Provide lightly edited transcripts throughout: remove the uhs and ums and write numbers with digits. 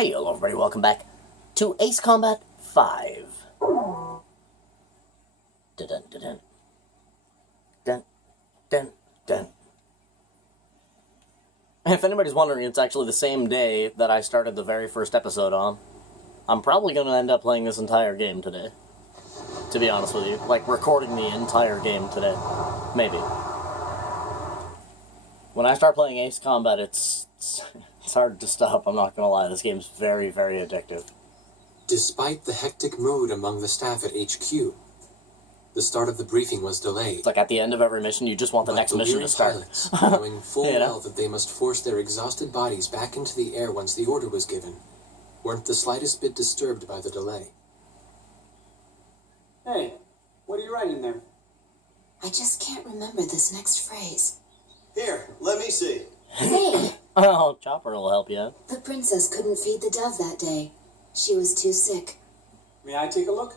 Hey, hello everybody, welcome back to Ace Combat 5. Dun dun dun dun dun dun. And if anybody's wondering, it's actually the same day that I started the very first episode on. I'm probably going to end up playing this entire game today, to be honest with you. Like, recording the entire game today. Maybe. When I start playing Ace Combat, it's hard to stop, I'm not going to lie. This game's very, very addictive. Despite the hectic mood among the staff at HQ, the start of the briefing was delayed. It's like at the end of every mission, you just want the next mission to start. Pilots, knowing full well that they must force their exhausted bodies back into the air once the order was given, weren't the slightest bit disturbed by the delay. Hey, what are you writing there? I just can't remember this next phrase. Here, let me see. Hey! Oh, Chopper will help you. The princess couldn't feed the dove that day. She was too sick. May I take a look?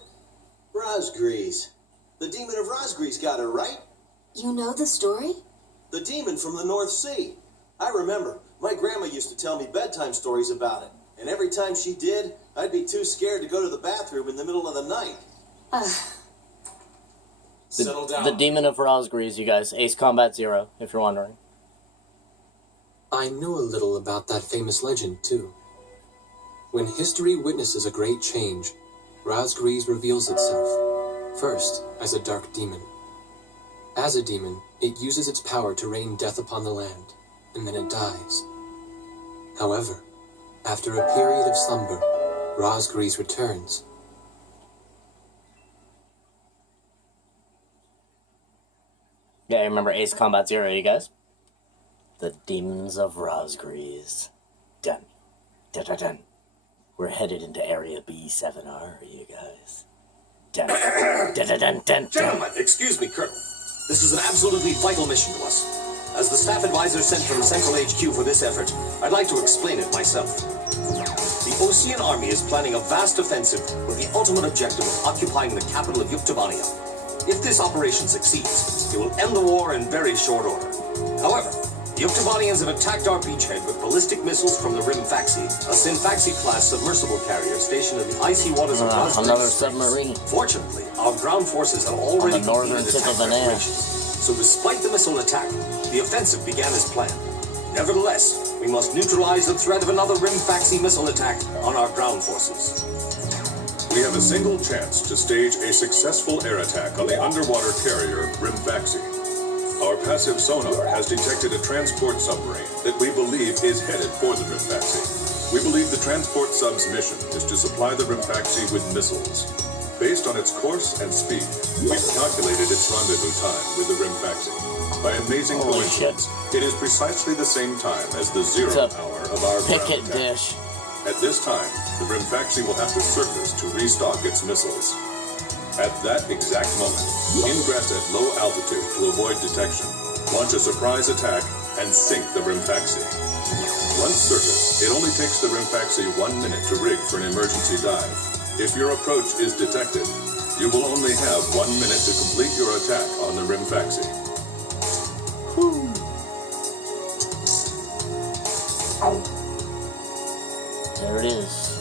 Razgriz. The demon of Razgriz got her, right? You know the story? The demon from the North Sea. I remember. My grandma used to tell me bedtime stories about it. And every time she did, I'd be too scared to go to the bathroom in the middle of the night. Settle down. The Demon of Razgriz, you guys. Ace Combat 0, if you're wondering. I know a little about that famous legend, too. When history witnesses a great change, Razgriz reveals itself, first as a dark demon. As a demon, it uses its power to rain death upon the land, and then it dies. However, after a period of slumber, Razgriz returns. Yeah, I remember Ace Combat 0, you guys? The Demons of Razgriz. Dun. Dun dun dun. We're headed into Area B7R, you guys. Dun. Dun dun dun dun. Gentlemen, excuse me, Colonel. This is an absolutely vital mission to us. As the staff advisor sent from Central HQ for this effort, I'd like to explain it myself. The Ocean Army is planning a vast offensive with the ultimate objective of occupying the capital of Yuktabania. If this operation succeeds, it will end the war in very short order. However, the Yuktabanians have attacked our beachhead with ballistic missiles from the Rimfaxi, a Sinfaxi-class submersible carrier stationed in the icy waters of Razgriz. Another submarine. Fortunately, our ground forces have already on the northern completed tip of attack an air. preparations. So despite the missile attack, the offensive began as planned. Nevertheless, we must neutralize the threat of another Rimfaxi missile attack on our ground forces. We have a single chance to stage a successful air attack on the underwater carrier Rimfaxi. Our passive sonar has detected a transport submarine that we believe is headed for the Rimfaxi. We believe the transport sub's mission is to supply the Rimfaxi with missiles. Based on its course and speed, we've calculated its rendezvous time with the Rimfaxi. By amazing coincidence, it is precisely the same time as the 0 hour of our picket ground attack. dish. At this time, the Rimfaxi will have to surface to restock its missiles. At that exact moment, ingress at low altitude to avoid detection, launch a surprise attack, and sink the Rimfaxi. Once surfaced, it only takes the Rimfaxi 1 minute to rig for an emergency dive. If your approach is detected, you will only have 1 minute to complete your attack on the Rimfaxi. There it is.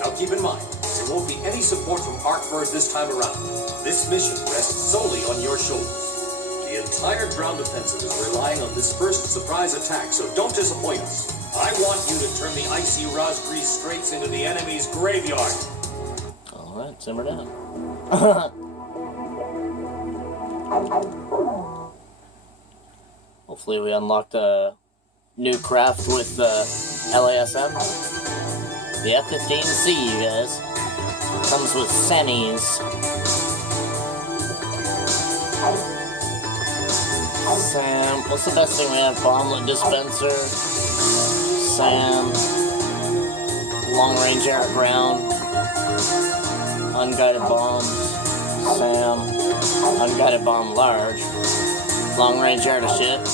Now keep in mind, there won't be any support from Arkbird this time around. This mission rests solely on your shoulders. The entire ground offensive is relying on this first surprise attack, so don't disappoint us. I want you to turn the icy Razgriz Straits into the enemy's graveyard. Alright, simmer down. Hopefully we unlocked a new craft with LASM. The F-15C, you guys. Comes with Sennies. Sam. What's the best thing we have? Bomblet dispenser. Sam. Long-range air ground. Unguided bombs. Sam. Unguided bomb large. Long-range air to ship.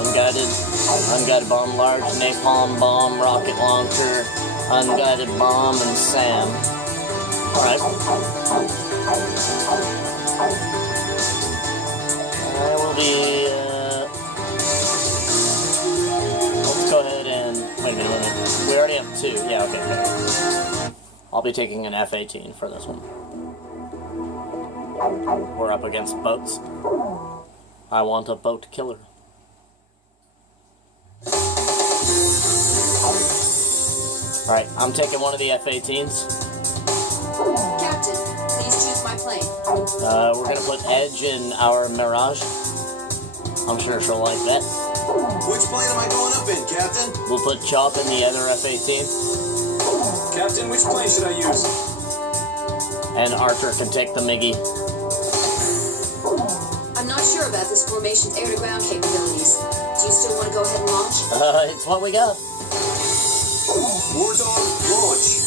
Unguided bomb large, napalm bomb, rocket launcher, unguided bomb, and SAM. Alright. be, let's go ahead and, wait a minute. We already have 2. Yeah, okay. I'll be taking an F-18 for this one. We're up against boats. I want a boat killer. Alright, I'm taking one of the F-18s. Captain, please choose my plane. We're gonna put Edge in our Mirage. I'm sure she'll like that. Which plane am I going up in, Captain? We'll put Chop in the other F-18. Captain, which plane should I use? And Archer can take the Miggy. I'm not sure about this formation's air-to-ground capabilities. Do you still want to go ahead and launch? It's what we got. War Dog, launch.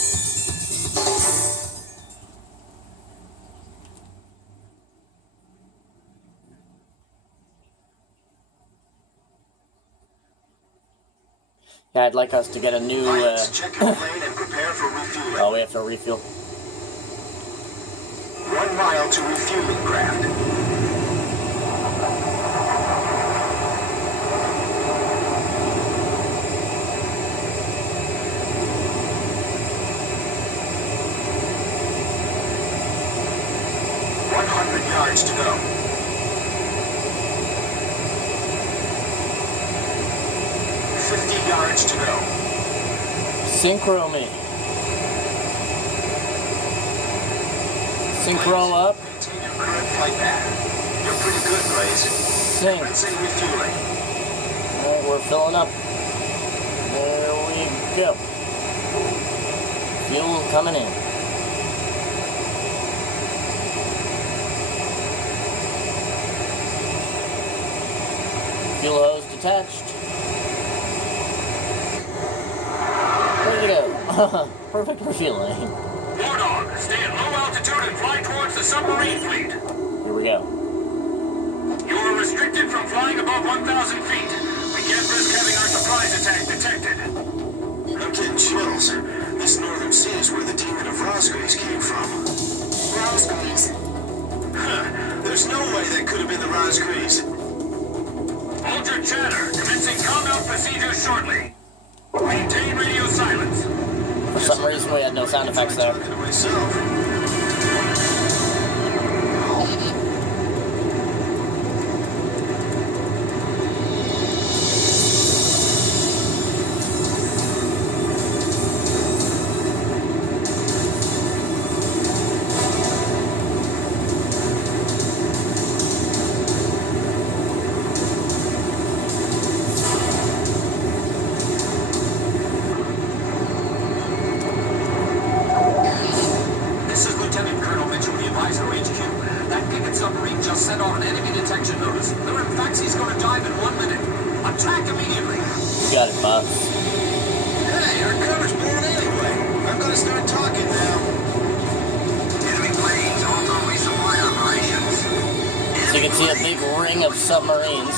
Yeah, I'd like us to get a new, Check your plane and prepare for refueling. oh, we have to refuel. 1 mile to refueling craft. Yards to go. 50 yards to go. Synchro me. Synchro up. Maintain your current flight path. You're pretty good, Blaze. Sync. Commencing refueling. Alright, we're filling up. There we go. Fuel coming in. Fuel hose detached. Ready to go. Perfect refueling. War Dog, stay at low altitude and fly towards the submarine fleet. Here we go. You are restricted from flying above 1,000 feet. We can't risk having our surprise attack detected. I'm getting chills. This northern sea is where the demon of Razgriz came from. Razgriz. There's no way that could have been the Razgriz. Hold your chatter. Commencing combat procedure shortly. Maintain radio silence. For some reason we had no sound effects there. Talking to myself. Got it, Bob. Hey, our cover's blown anyway. I'm gonna start talking now. Enemy planes also resupply operations. So you can see a big ring of submarines.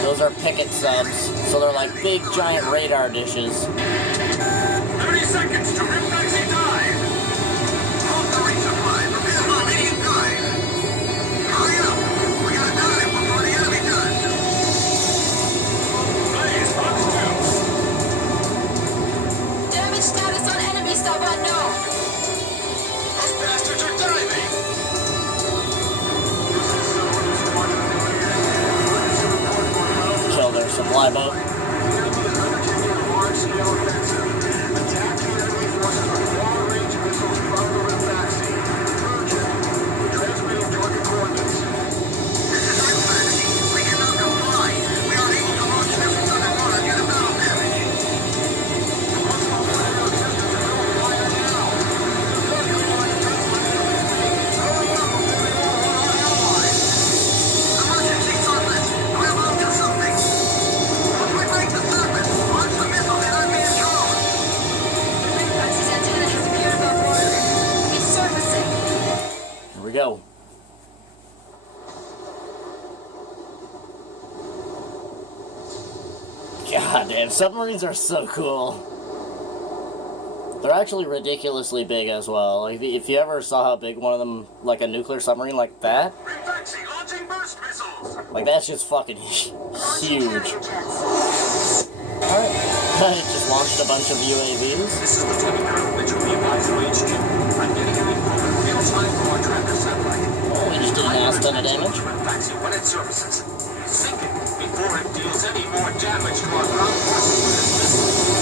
Those are picket subs, so they're like big giant radar dishes. 30 seconds to rim-taxi dive. Hold the resupply. Prepare for immediate dive. Hurry up. We gotta dive before the enemy does. Blaze, Fox 2. Damage status on enemy sub unknown. Those bastards are diving. Kill their supply boat. Here we go. God damn, submarines are so cool. They're actually ridiculously big as well. Like, if you ever saw how big one of them, like a nuclear submarine like that, Rim-taxi launching burst missiles. Like, that's just fucking huge. Alright. It just launched a bunch of UAVs. This is Lieutenant Colonel Mitchell, the advisor HQ. I'm getting a report in real time from our tracker satellite. Oh, we just did an ass ton of damage. When it surfaces, sink it before it deals any more damage to our ground forces with its missiles.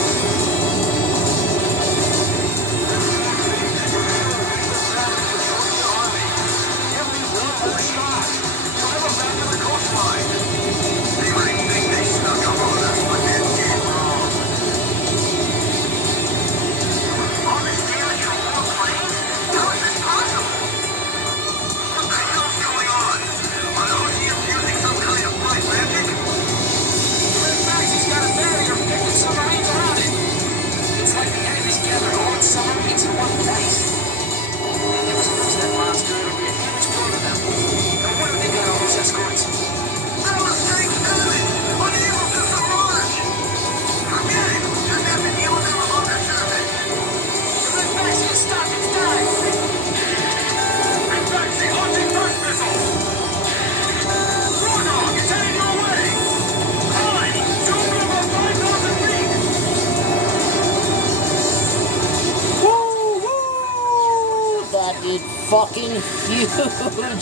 Fucking huge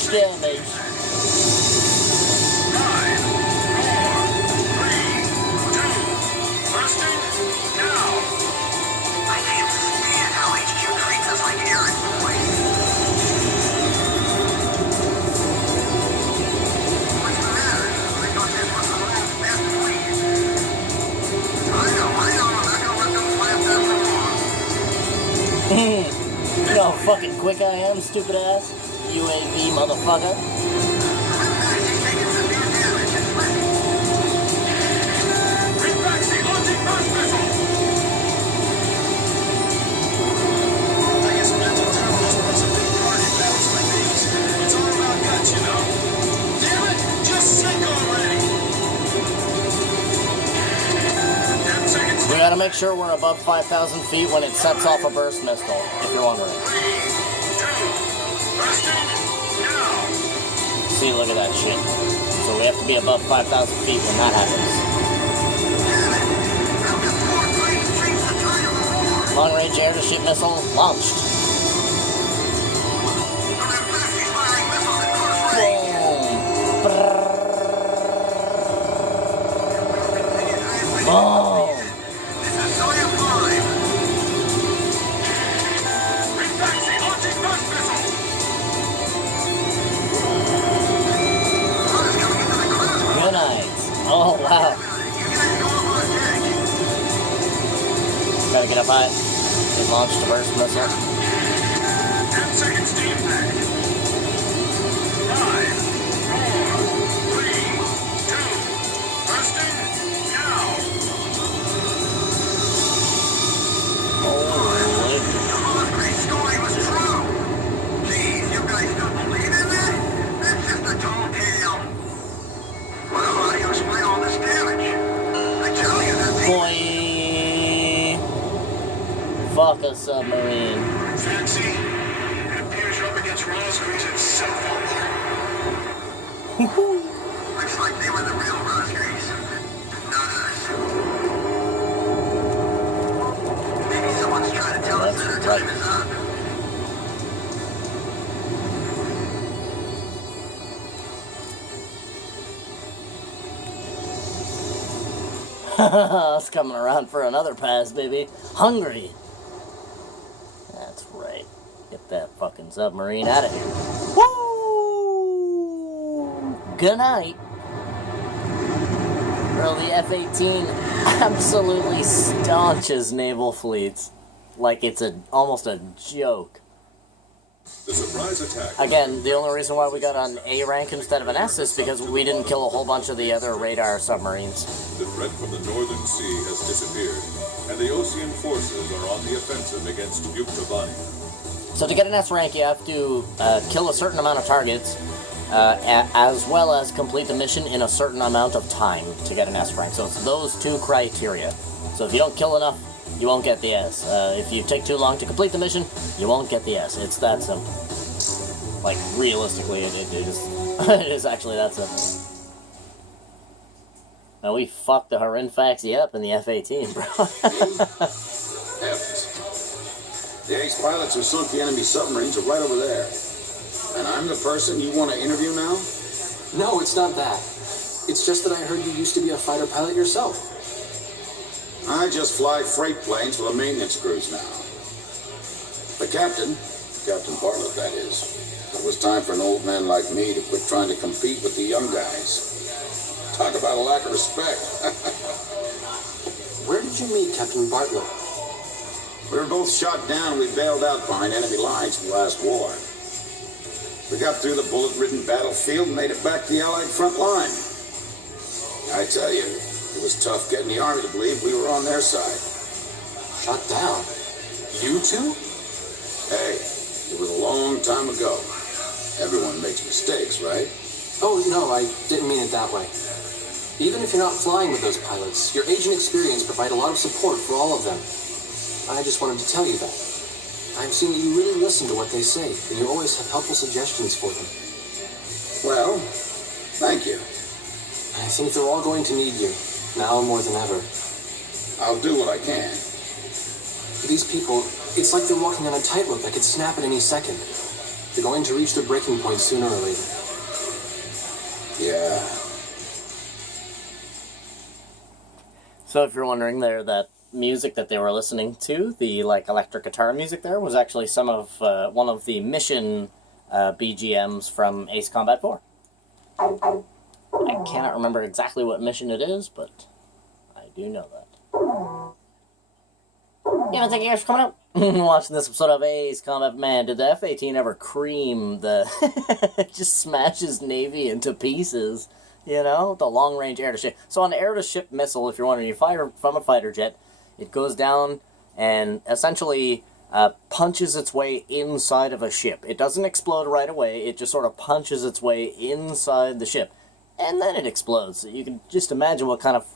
damage. 5, 4, 3, 2, bursting, now. I can't stand how HQ treats us like errand boys. What's the matter? I thought this was the world's best fleet. I know, I'm not gonna let them laugh that for long. You know how fucking quick I am, stupid ass? UAV motherfucker. We gotta make sure we're above 5,000 feet when it sets off a burst missile, if you're wondering. 3, 2, bursting, now. See, look at that shit. So we have to be above 5,000 feet when that happens. Long-range air-to-ship missile launched. Boom. Boom. Good night. Oh, wow. Gotta get up high. They launched a burst missile. 10 seconds to impact. 5, 4, 3, 2, bursting, now. Holy. The Razgriz story was true. Geez, you guys don't believe in that? That's just a tall tale. Well, how do you explain all this damage? I tell you that Boy. Fuck a submarine. Fancy? It appears you're up against Razgriz itself out there. Looks like they were the real Razgriz, not us. Maybe someone's trying to tell us that our time is up. It's coming around for another pass, baby. Hungry. That's right. Get that fucking submarine out of here. Woo! Good night. Bro, the F-18 absolutely staunches naval fleets. Like it's almost a joke. The surprise attack. Again, the only reason why we got an A rank instead of an S is because we didn't kill a whole bunch of the other radar submarines. The threat from the Northern Sea has disappeared, and the Ocean forces are on the offensive against Yuktabani. So to get an S rank, you have to kill a certain amount of targets, as well as complete the mission in a certain amount of time to get an S rank. So it's those two criteria. So if you don't kill enough, you won't get the S. If you take too long to complete the mission, you won't get the S. It's that simple. Like, realistically, it is, it is actually that simple. And we fucked the Harinfaxi up in the F-18, bro. Heavens. The ace pilots who sunk the enemy submarines are right over there. And I'm the person you want to interview now? No, it's not that. It's just that I heard you used to be a fighter pilot yourself. I just fly freight planes for the maintenance crews now. The captain, Captain Bartlett, that is, it was time for an old man like me to quit trying to compete with the young guys. Talk about a lack of respect. Where did you meet Captain Bartlett? We were both shot down and we bailed out behind enemy lines in the last war. We got through the bullet-ridden battlefield and made it back to the Allied front line. I tell you, it was tough getting the Army to believe we were on their side. Shot down? You two? Hey, it was a long time ago. Everyone makes mistakes, right? Oh, no, I didn't mean it that way. Even if you're not flying with those pilots, your age and experience provide a lot of support for all of them. I just wanted to tell you that. I've seen that you really listen to what they say, and you always have helpful suggestions for them. Well, thank you. I think they're all going to need you, now more than ever. I'll do what I can. These people, it's like they're walking on a tightrope that could snap at any second. They're going to reach their breaking point sooner or later. Yeah. So if you're wondering there, that music that they were listening to, the like electric guitar music there, was actually some of one of the mission BGMs from Ace Combat 4. I cannot remember exactly what mission it is, but I do know that. Yeah, thank you guys for coming out watching this episode of Ace Combat. Man, did the F-18 ever cream the... just smash his Navy into pieces, you know? The long-range air-to-ship. So on air-to-ship missile, if you're wondering, you fire from a fighter jet, it goes down and essentially punches its way inside of a ship. It doesn't explode right away, it just sort of punches its way inside the ship. And then it explodes. So you can just imagine what kind of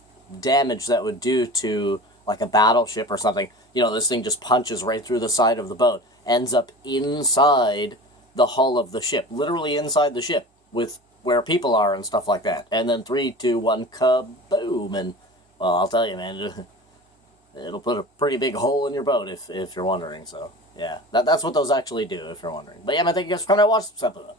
damage that would do to, like, a battleship or something. You know, this thing just punches right through the side of the boat. Ends up inside the hull of the ship. Literally inside the ship, with where people are and stuff like that. And then 3, 2, 1, kaboom! And, well, I'll tell you, man, it'll put a pretty big hole in your boat if you're wondering. So, yeah, that's what those actually do, if you're wondering. But yeah, man, thank you guys for coming out and watching this episode.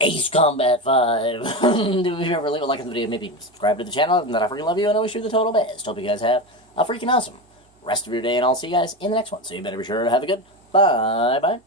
Ace Combat 5. If you ever leave a like on the video, maybe subscribe to the channel, and then I freaking love you, and I wish you the total best. Hope you guys have a freaking awesome rest of your day, and I'll see you guys in the next one. So you better be sure to have a good bye-bye.